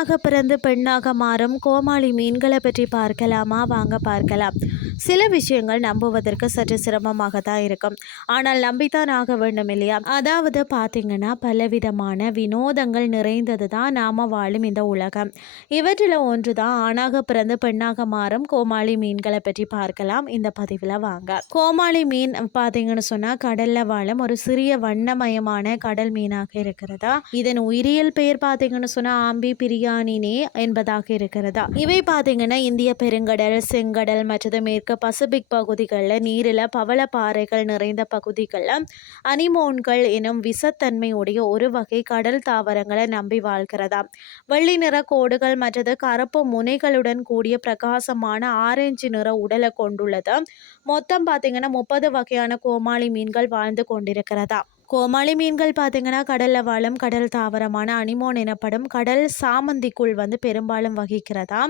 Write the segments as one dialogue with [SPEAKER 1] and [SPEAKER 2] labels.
[SPEAKER 1] பிறந்து பெண்ணாக மாறும் கோமாளி மீன்களை பற்றி பார்க்கலாமா? வாங்க பார்க்கலாம். சில விஷயங்கள் நம்புவதற்கு சற்று சிரமமாக தான் இருக்கும். ஆனால் நம்பித்தான் ஆக வேண்டும் இல்லையா? அதாவது பார்த்தீங்கன்னா பலவிதமான வினோதங்கள் நிறைந்தது தான் நாம் வாழும் இந்த உலகம். இவற்றில் ஒன்று தான் ஆணாக பிறந்து பெண்ணாக மாறும் கோமாளி மீன்களை பற்றி பார்க்கலாம். இந்த பதிவில் வாங்க. கோமாளி மீன் பார்த்தீங்கன்னு சொன்னால் கடலில் வாழும் ஒரு சிறிய வண்ணமயமான கடல் மீனாக இருக்கிறதா? இதன் உயிரியல் பெயர் பார்த்தீங்கன்னு சொன்னால் ஆம்பி பிரியாணினே என்பதாக இருக்கிறதா? இவை பார்த்தீங்கன்னா இந்திய பெருங்கடல் செங்கடல் மற்றது மேற்கு பசிபிக் பகுதிகளில் நீரில் பவளப்பாறைகள் நிறைந்த பகுதிகளில் அனிமோன்கள் எனும் விஷத்தன்மையுடைய ஒரு வகை கடல் தாவரங்களை நம்பி வாழ்கிறதா? வெள்ளி நிற கோடுகள் மற்றது கருப்பு முனைகளுடன் கூடிய பிரகாசமான ஆரஞ்சு நிற உடலை கொண்டுள்ளது. மொத்தம் பார்த்தீங்கன்னா முப்பது வகையான கோமாளி மீன்கள் வாழ்ந்து கொண்டிருக்கிறதா? கோமாளி மீன்கள் பார்த்தீங்கன்னா கடலில் வாழும் கடல் தாவரமான அனிமோன் எனப்படும் கடல் சாமந்திக்குள் வந்து பெரும்பாலும் வகிக்கிறதா?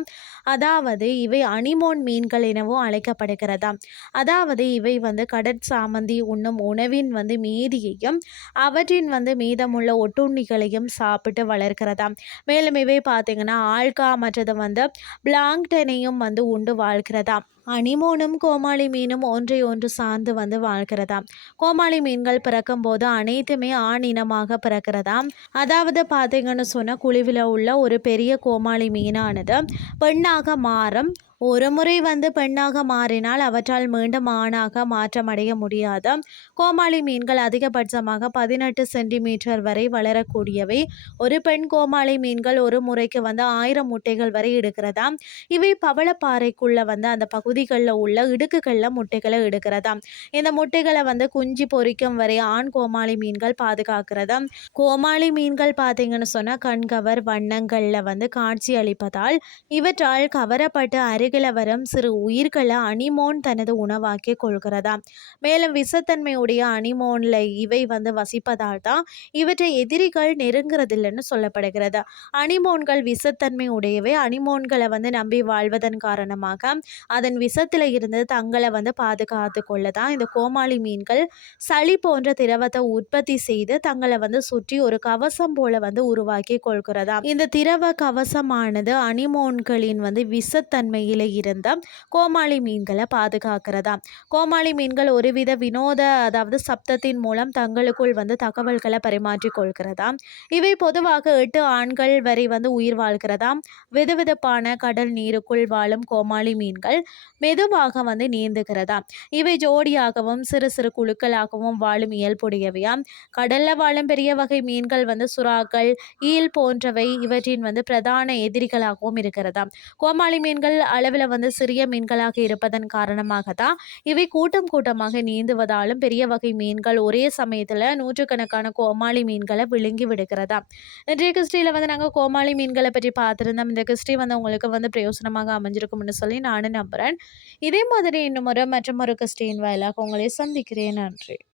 [SPEAKER 1] அதாவது இவை அனிமோன் மீன்கள் எனவும் அழைக்கப்படுகிறதா? அதாவது இவை வந்து கடற்சாமந்தி உண்ணும் உணவின் வந்து மீதியையும் அவற்றின் வந்து மீதமுள்ள ஒட்டுண்ணிகளையும் சாப்பிட்டு வளர்க்கிறதா? மேலும் இவை பார்த்தீங்கன்னா ஆல்கா மற்றது வந்து பிளாங்டனையும் வந்து உண்டு வாழ்கிறதா? அனிமோனும் கோமாளி மீனும் ஒன்றை ஒன்று சார்ந்து வந்து வாழ்கிறதாம். கோமாளி மீன்கள் பிறக்கும் போது அனைத்துமே ஆண் இனமாக பிறக்கிறதாம். அதாவது பார்த்தீங்கன்னு சொன்னால் குழுவில் உள்ள ஒரு பெரிய கோமாளி மீனானது பெண்ணாக மாறும். ஒரு முறை வந்து பெண்ணாக மாறினால் அவற்றால் மீண்டும் ஆணாக மாற்றமடைய முடியாது. கோமாளி மீன்கள் அதிகபட்சமாக பதினெட்டு சென்டிமீட்டர் வரை வளரக்கூடியவை. ஒரு பெண் கோமாளி மீன்கள் ஒரு முறைக்கு வந்து ஆயிரம் முட்டைகள் வரை எடுக்கிறதா இவை பவளப்பாறைக்குள்ள வந்து அந்த பகுதிகளில் உள்ள இடுக்குகளில் முட்டைகளை எடுக்கிறதா இந்த முட்டைகளை வந்து குஞ்சு பொறிக்கும் வரை ஆண் கோமாளி மீன்கள் பாதுகாக்கிறதா? கோமாளி மீன்கள் பார்த்தீங்கன்னு சொன்னால் கண்கவர் வண்ணங்களில் வந்து காட்சி அளிப்பதால் இவற்றால் கவரப்பட்டு அருகில் வரும். சிறு உயிர்களை அனிமோன் தனது உணவாக்கி கொள்கிறதா மேலும் விஷத்தன்மையுடைய அனிமோனில் இவை வந்து வசிப்பதால் தான் இவற்றை எதிரிகள் நெருங்குறதில்லைன்னு சொல்லப்படுகிறது. அனிமோன்கள் விஷத்தன்மை உடையவை அனிமோன்களை வந்து நம்பி வாழ்வதன் காரணமாக அதன் விஷத்தில் இருந்து தங்களை வந்து பாதுகாத்து கொள்ள தான் இந்த கோமாளி மீன்கள் சளி போன்ற திரவத்தை உற்பத்தி செய்து தங்களை வந்து சுற்றி ஒரு கவசம் போல வந்து உருவாக்கி கொள்கிறதா இந்த திரவ கவசமானது அனிமோன்களின் வந்து விஷத்தன்மையில் இருந்த கோமாளி மீன்களை பாதுகாக்கிறதா கோமாளி மீன்கள் ஒருவித வினோத அதாவது சப்தத்தின் மூலம் தங்களுக்குள் வந்து தகவல்களை பரிமாற்றிக் கொள்கிறதா இவை பொதுவாக எட்டு ஆண்கள் வரை வந்து உயிர் வாழ்கிறதா வெதுவெதுப்பான கடல் நீருக்குள் வாழும் கோமாளி மீன்கள் மெதுவாக வந்து நீந்துகிறதா இவை ஜோடியாகவும் சிறு சிறு குழுக்களாகவும் வாழும் இயல்புடையவையா கடல்ல வாழும் பெரிய வகை மீன்கள் வந்து சுறாக்கள் ஈல் போன்றவை இவற்றின் வந்து பிரதான எதிரிகளாகவும் இருக்கிறதா கோமாளி மீன்கள் அளவில் வந்து சிறிய மீன்களாக இருப்பதன் காரணமாக தான் இவை கூட்டம் கூட்டமாக நீந்துவதாலும் பெரிய வகை மீன்கள் ஒரே சமயத்தில் நூற்றுக்கணக்கான கோமாளி மீன்களை விழுங்கி விடுகிறதா? இன்றைய கிறிஸ்டியில் வந்து நாங்கள் கோமாளி மீன்களை பற்றி பார்த்துருந்தோம். இந்த கிறிஸ்டி வந்து உங்களுக்கு வந்து பிரயோசனமாக அமைஞ்சிருக்கும்னு சொல்லி நானும் நம்புகிறேன் இதே மாதிரி இன்னும் ஒரு மற்றும் ஒரு கிறிஸ்டியின் வாயிலாக உங்களை சந்திக்கிறேன். நன்றி.